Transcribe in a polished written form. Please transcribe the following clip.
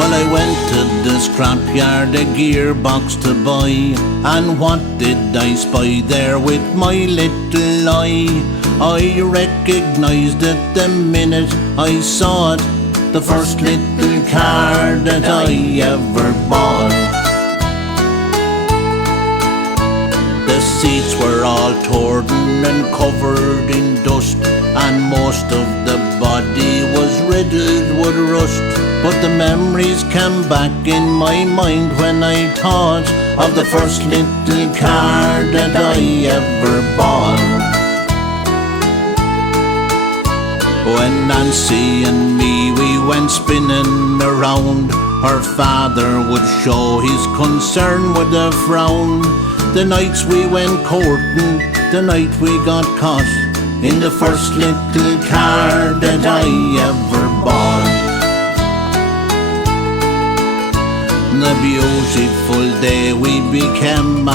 Well, I went to the scrapyard a gearbox to buy, and what did I spy there with my little eye? I recognised it the minute I saw it, the first little car that I ever bought. The seats were all torn and covered in dust, and most of the body was riddled with rust. But the memories came back in my mind when I thought of the first little car that I ever bought. When Nancy and me, we went spinning around, her father would show his concern with a frown. The nights we went courting, the night we got caught in the first little car that I ever bought. The beautiful day we became man